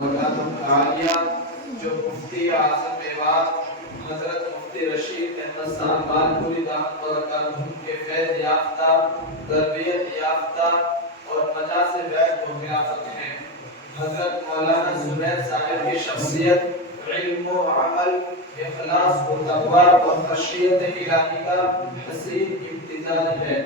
عالیہ جو مفتی اعظم میوات حضرت مفتی رشید احمد صاحب بالپوری دامت برکاتہ کے فیض یافتہ، تربیت یافتہ اور مجاز بیت و خلافت ہیں۔ حضرت مولانا زبیر صاحب کی شخصیت علم و عمل، اخلاص و تقوی اور خشیت الہی کا حسین امتزاج ہے۔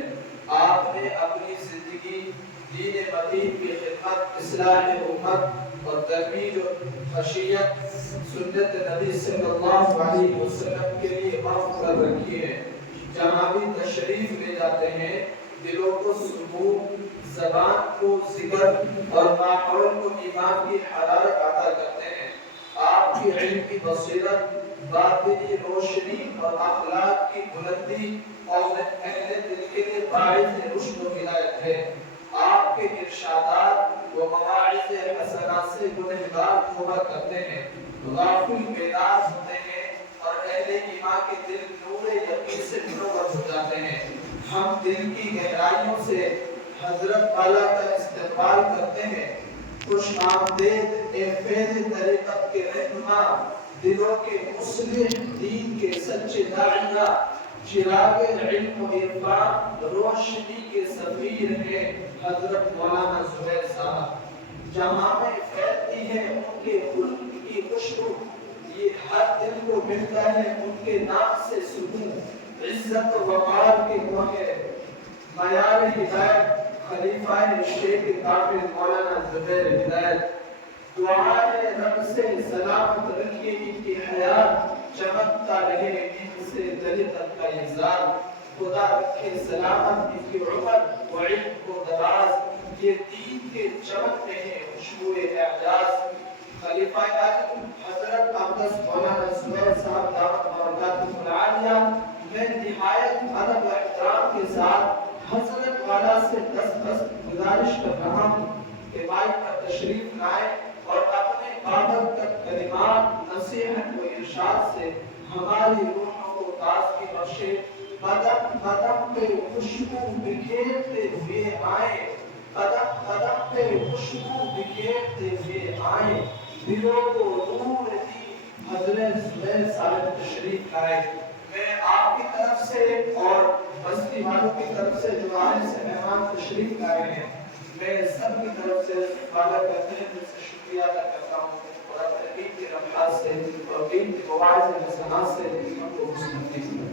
آپ نے اپنی زندگی دین مدین کی خدمت، اصلاح امت اور ترویج و خشیت سنت نبی صلی اللہ علیہ وسلم کے لیے وقف کر رکھی ہے۔ جہاں بھی تشریف لے جاتے ہیں دلوں کو سکون، زبان کو ذکر اور ماحول کو ایمان کی حرارت عطا کرتے ہیں۔ آپ کی علمی بصیرت، باطنی روشنی اور اخلاق کی بلندی اور اہل دل کے لیے باعث رشد و ہدایت ہے۔ آپ کے ارشادات و مواعظ حسنات سے گنہگار توبہ کرتے ہیں، غافل بیدار ہوتے ہیں اور اہل ایمان کے دل نور یقین سے منور ہو جاتے ہیں۔ ہم دل کی گہرائیوں سے حضرت والا کا استقبال کرتے ہیں۔ خوش آمدید اے فیض طریقت کے رہنما، دلوں کے مصلح، دین کے سچے داعیہ، چراغ علم و عرفان، روشنی کے سفیر ہیں حضرت مولانا زبیر صاحب۔ جہاں میں پھیلتی ہے ان کے خلق کی خوشبو، یہ ہر دل کو ملتا ہے ان کے نام سے سکون۔ عزت و وقار کے موہر، معیار ہدایت، خلیفہ شیخ کامل مولانا زبیر ہدایت۔ دعا ہے رب سے سلامت رکھیے ان کی حیات، چمکتا رہے ان سے دلت کا اظہار۔ خدا رکھے سلامت ان کی عمر و علم کو دراز، یہ دین کے چمکتے ہیں خوشبو اعجاز۔ خلیفہ اعظم حضرت اقدس مولانا زبیر صاحب دامت برکاتہ العالیہ میں نہایت ادب و احترام کے ساتھ حضرت والا سے دست گزارش کر رہا ہوں کہ مائک پر تشریف لائیں اور اپنے بابرکت کلمات، نصیحت و ارشاد سے ہماری روحوں کو تازگی بخشے۔ قدم قدم پہ خوشبو بکھیرتے ہوئے آئیں، قدم قدم پہ خوشبو بکھیرتے ہوئے آئیں، دلوں کو نور دی حضرت زبیر صاحب تشریف لائے۔ میں آپ کی طرف سے اور بستی والوں کی طرف سے جو آئے سے مہمان تشریف لائے ہیں، میں سب کی طرف سے وعدہ کرتے ہیں دل سے شکریہ ادا کرتا ہوں اور اپنے دین کے رمحات سے اور دین کے مواعظ حسنات سے ہم کو خوش نصیب